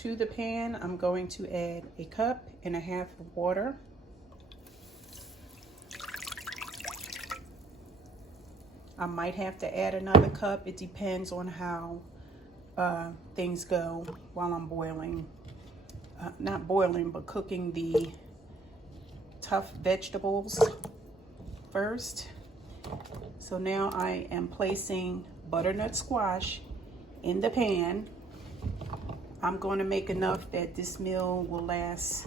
To the pan, I'm going to add 1.5 cups of water. I might have to add another cup. It depends on how things go while I'm boiling. Not boiling, but cooking the tough vegetables first. So now I am placing butternut squash in the pan. I'm going to make enough that this meal will last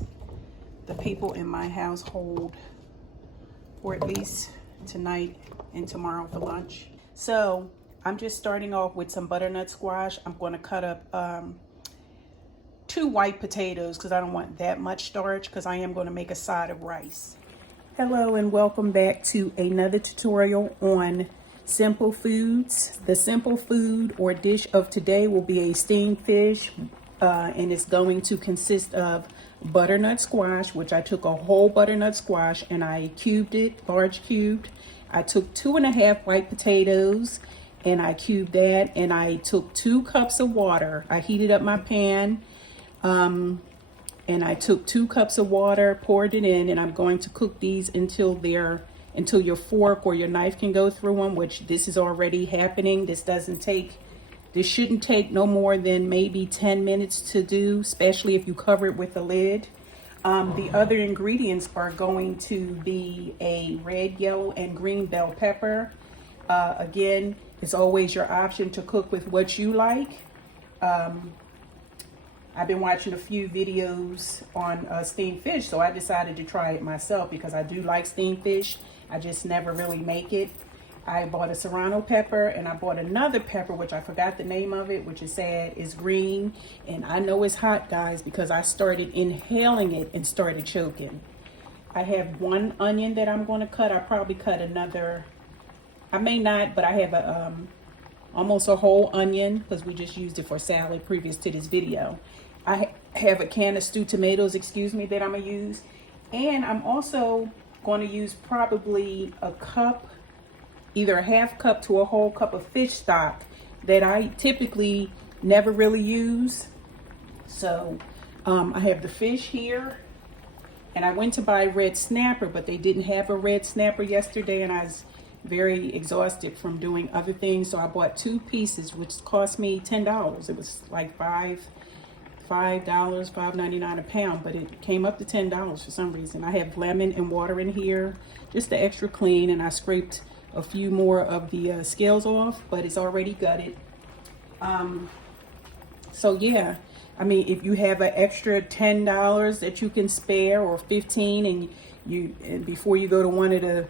the people in my household for at least tonight and tomorrow for lunch. So I'm just starting off with some butternut squash. I'm going to cut up 2 white potatoes because I don't want that much starch, because I am going to make a side of rice. Hello and welcome back to another tutorial on simple foods. The simple food or dish of today will be a steamed fish, and it's going to consist of butternut squash, which I took a whole butternut squash and I cubed it, large cubed. I took 2.5 white potatoes and I cubed that, and I took 2 cups of water. I heated up my pan, and I took 2 cups of water, poured it in, and I'm going to cook these until your fork or your knife can go through them, which this is already happening. This shouldn't take no more than maybe 10 minutes to do, especially if you cover it with a lid. The other ingredients are going to be a red, yellow, and green bell pepper. Again, it's always your option to cook with what you like. I've been watching a few videos on steamed fish, so I decided to try it myself because I do like steamed fish. I just never really make it. I bought a serrano pepper, and I bought another pepper, which I forgot the name of it, which is sad, is green. And I know it's hot, guys, because I started inhaling it and started choking. I have 1 onion that I'm going to cut. I probably cut another. I may not, but I have almost a whole onion because we just used it for salad previous to this video. I have a can of stewed tomatoes, that I'm going to use. And I'm also going to use probably a cup, either a half cup to a whole cup of fish stock that I typically never really use. So I have the fish here, and I went to buy red snapper, but they didn't have a red snapper yesterday, and I was very exhausted from doing other things. So I bought 2 pieces, which cost me $10. It was like $5.99 a pound, but it came up to $10 for some reason. I have lemon and water in here, just the extra clean, and I scraped a few more of the scales off, but it's already gutted. So yeah, I mean, if you have an extra $10 that you can spare, or $15, and before you go to one of the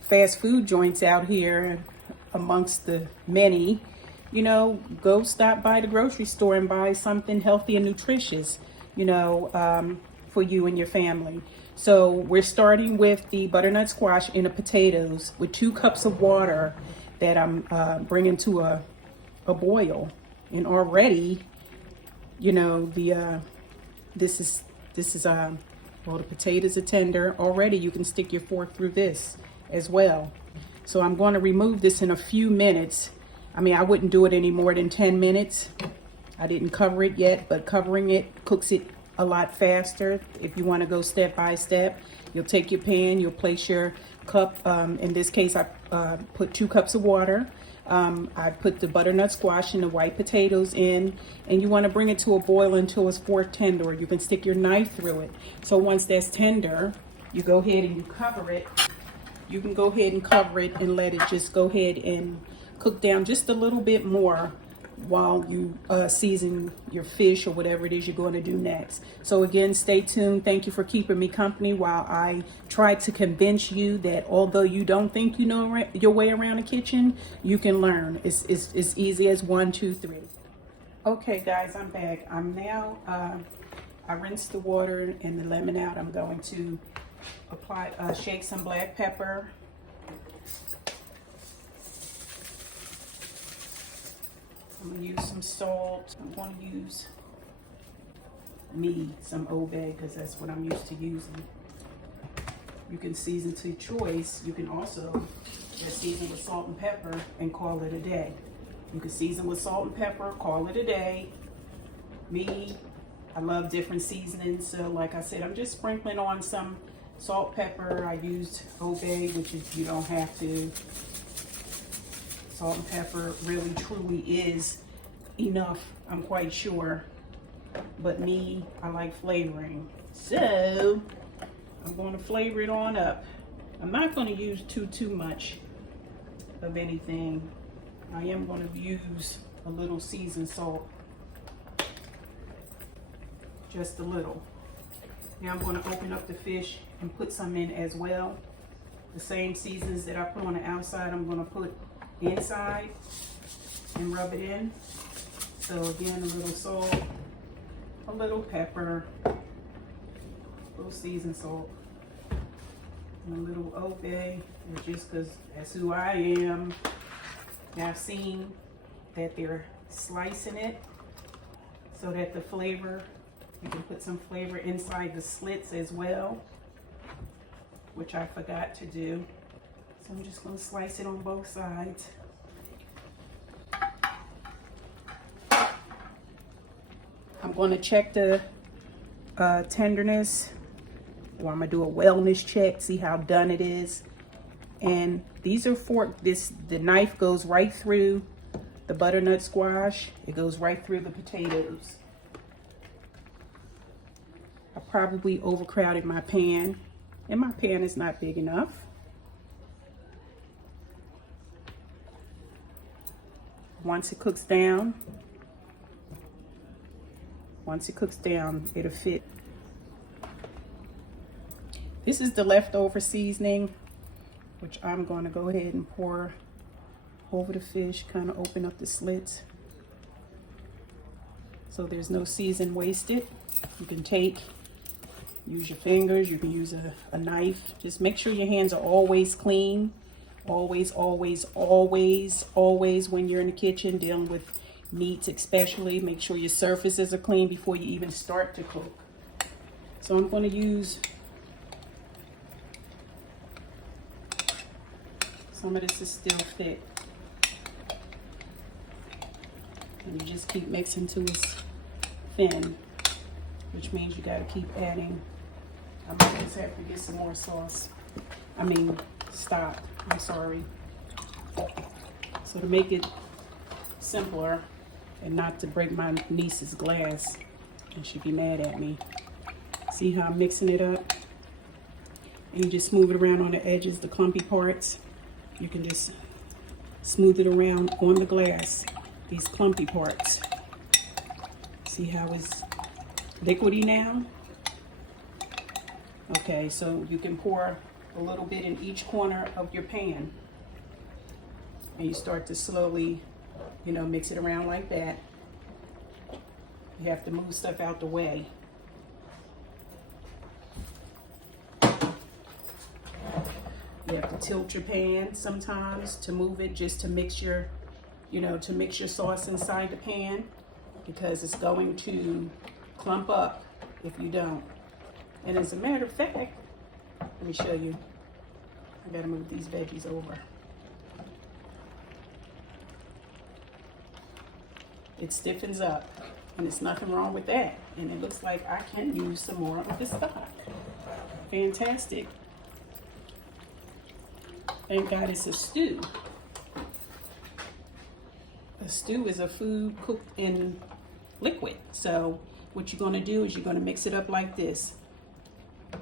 fast food joints out here amongst the many, go stop by the grocery store and buy something healthy and nutritious, for you and your family. So we're starting with the butternut squash and the potatoes with 2 cups of water that I'm bringing to a boil. And already, the potatoes are tender. Already you can stick your fork through this as well. So I'm going to remove this in a few minutes. I mean, I wouldn't do it any more than 10 minutes. I didn't cover it yet, but covering it cooks it a lot faster. If you want to go step by step, you'll take your pan, you'll place your cup. In this case, I put 2 cups of water. I put the butternut squash and the white potatoes in, and you want to bring it to a boil until it's fork tender, or you can stick your knife through it. So once that's tender, you go ahead and you cover it. You can go ahead and cover it and let it just go ahead and cook down just a little bit more while you season your fish or whatever it is you're going to do next. So again, stay tuned. Thank you for keeping me company while I try to convince you that although you don't think you know your way around a kitchen, you can learn. It's easy as 1, 2, 3. Okay guys, I'm back. I'm now, I rinsed the water and the lemon out. I'm going to apply, shake some black pepper. I'm going to use some salt. I'm going to use some Old Bay because that's what I'm used to using. You can season to choice. You can also just season with salt and pepper and call it a day. You can season with salt and pepper, call it a day. Me, I love different seasonings. So like I said, I'm just sprinkling on some salt, pepper. I used Obey, which is, you don't have to. Salt and pepper really truly is enough, I'm quite sure. But me, I like flavoring. So I'm going to flavor it on up. I'm not going to use too much of anything. I am going to use a little seasoned salt. Just a little. Now I'm going to open up the fish and put some in as well. The same seasons that I put on the outside, I'm going to put inside and rub it in. So again, a little salt, a little pepper, a little seasoned salt, and a little Obey, just because that's who I am. Now I've seen that they're slicing it so that the flavor, you can put some flavor inside the slits as well, which I forgot to do. So I'm just going to slice it on both sides. I'm going to check the tenderness, or I'm going to do a wellness check, see how done it is. And these are forked. The knife goes right through the butternut squash. It goes right through the potatoes. I probably overcrowded my pan, and my pan is not big enough. Once it cooks down, it'll fit. This is the leftover seasoning, which I'm going to go ahead and pour over the fish, kind of open up the slits so there's no season wasted. You can use your fingers, you can use a knife. Just make sure your hands are always clean. Always, always, always, always when you're in the kitchen dealing with meats especially. Make sure your surfaces are clean before you even start to cook. So I'm going to use some of this is still thick. And you just keep mixing till it's thin, which means you got to keep adding. I might just have to get some more sauce. Stock. I'm sorry. So to make it simpler and not to break my niece's glass, and she'd be mad at me. See how I'm mixing it up? And you just smooth it around on the edges, the clumpy parts. You can just smooth it around on the glass, these clumpy parts. See how it's liquidy now? Okay, so you can pour a little bit in each corner of your pan. And you start to slowly, mix it around like that. You have to move stuff out the way. You have to tilt your pan sometimes to move it, just to mix your, mix your sauce inside the pan, because it's going to clump up if you don't. And as a matter of fact, let me show you. I gotta move these veggies over. It stiffens up, and there's nothing wrong with that. And it looks like I can use some more of the stock. Fantastic. Thank God it's a stew. A stew is a food cooked in liquid. So what you're gonna do is you're gonna mix it up like this.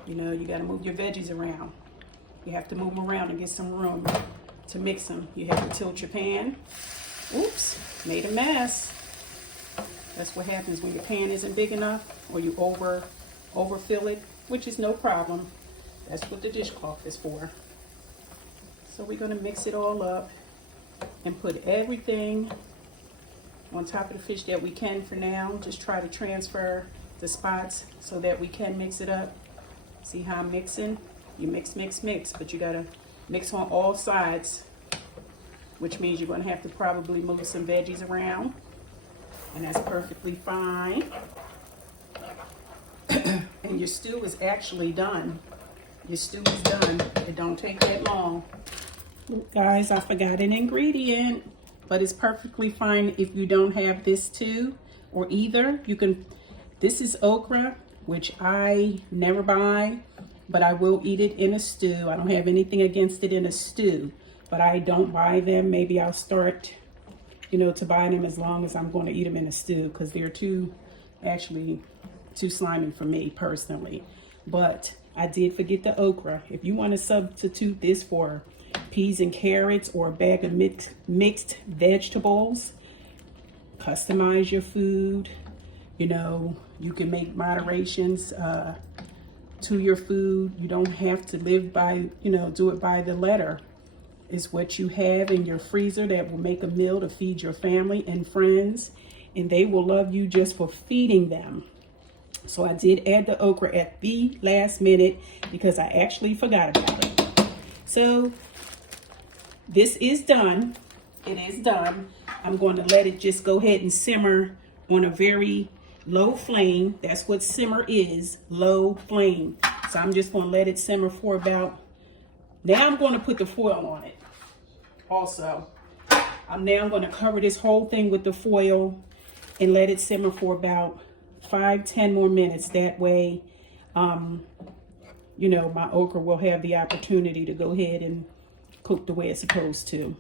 You gotta move your veggies around. You have to move them around and get some room to mix them. You have to tilt your pan. Oops, made a mess. That's what happens when your pan isn't big enough, or you overfill it, which is no problem. That's what the dishcloth is for. So we're gonna mix it all up and put everything on top of the fish that we can for now. Just try to transfer the spots so that we can mix it up. See how I'm mixing? You mix, mix, mix, but you gotta mix on all sides, which means you're gonna have to probably move some veggies around, and that's perfectly fine. And your stew is actually done. Your stew is done. It don't take that long. Guys, I forgot an ingredient, but it's perfectly fine if you don't have this too, or either. You can This is okra, which I never buy, but I will eat it in a stew. I don't have anything against it in a stew, but I don't buy them. Maybe I'll start, you know, to buy them as long as I'm going to eat them in a stew, because they're actually too slimy for me personally. But I did forget the okra. If you want to substitute this for peas and carrots or a bag of mixed vegetables, customize your food. You know, you can make moderations to your food. You don't have to live by, you know, do it by the letter. It's what you have in your freezer that will make a meal to feed your family and friends, and they will love you just for feeding them. So I did add the okra at the last minute because I actually forgot about it. So this is done. It is done. I'm going to let it just go ahead and simmer on a very low flame. That's what simmer is, low flame. So I'm just going to let it simmer for about, now I'm going to put the foil on it also. I'm going to cover this whole thing with the foil and let it simmer for about 5-10 more minutes. That way, you know, my okra will have the opportunity to go ahead and cook the way it's supposed to.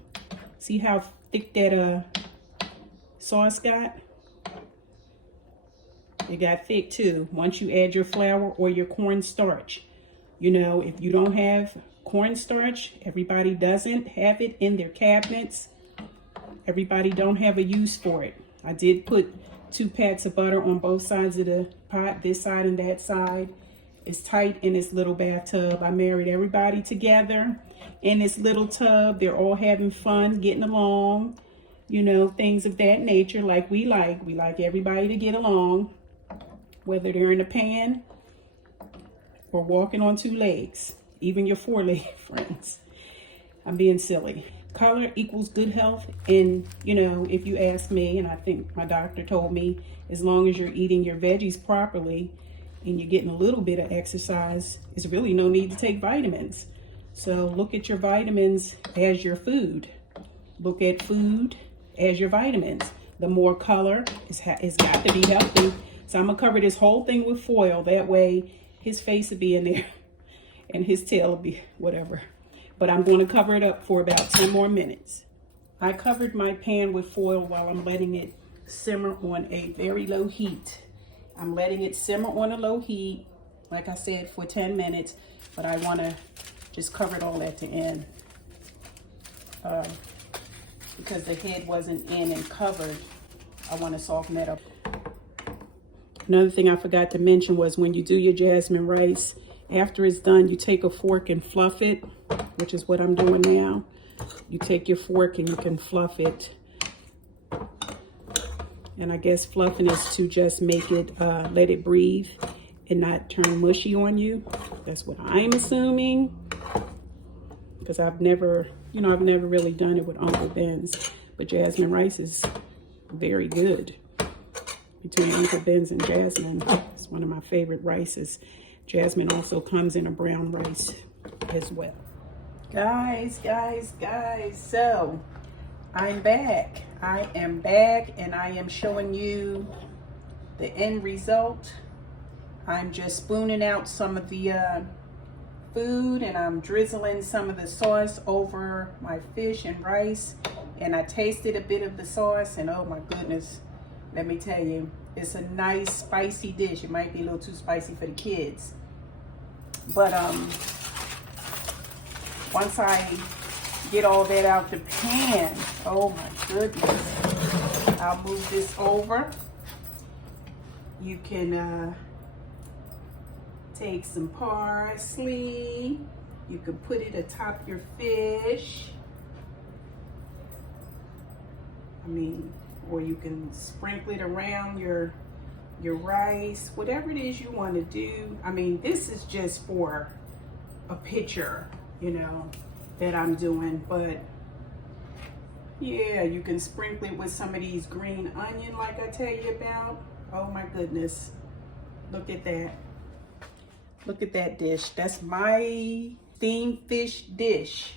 See how thick that sauce got? It got thick too. Once you add your flour or your cornstarch, you know, if you don't have cornstarch, everybody doesn't have it in their cabinets. Everybody don't have a use for it. I did put 2 pats of butter on both sides of the pot, this side and that side. It's tight in this little bathtub. I married everybody together in this little tub. They're all having fun, getting along, you know, things of that nature like we like. We like everybody to get along, whether they're in a pan or walking on 2 legs, even your 4-leg friends. I'm being silly. Color equals good health, and you know, if you ask me, and I think my doctor told me, as long as you're eating your veggies properly and you're getting a little bit of exercise, there's really no need to take vitamins. So look at your vitamins as your food. Look at food as your vitamins. The more color, it's got to be healthy. So I'm gonna cover this whole thing with foil. That way his face will be in there and his tail will be whatever. But I'm going to cover it up for about 10 more minutes. I covered my pan with foil while I'm letting it simmer on a very low heat. I'm letting it simmer on a low heat, like I said, for 10 minutes, but I want to just cover it all at the end because the head wasn't in and covered. I want to soften that up. Another thing I forgot to mention was when you do your jasmine rice, after it's done, you take a fork and fluff it, which is what I'm doing now. You take your fork and you can fluff it. And I guess fluffing is to just make it, let it breathe and not turn mushy on you. That's what I'm assuming. Because I've never really done it with Uncle Ben's. But jasmine rice is very good. Between Uncle Ben's and jasmine, it's one of my favorite rices. Jasmine also comes in a brown rice as well. Guys, so I'm back. I am back and I am showing you the end result. I'm just spooning out some of the food and I'm drizzling some of the sauce over my fish and rice. And I tasted a bit of the sauce and oh my goodness, let me tell you, it's a nice spicy dish. It might be a little too spicy for the kids. But once I get all that out the pan, oh my goodness, I'll move this over. You can take some parsley. You can put it atop your fish. Or you can sprinkle it around your rice, whatever it is you want to do. This is just for a picture, that I'm doing, but yeah, you can sprinkle it with some of these green onion like I tell you about. Oh my goodness, look at that. Look at that dish. That's my steamed fish dish.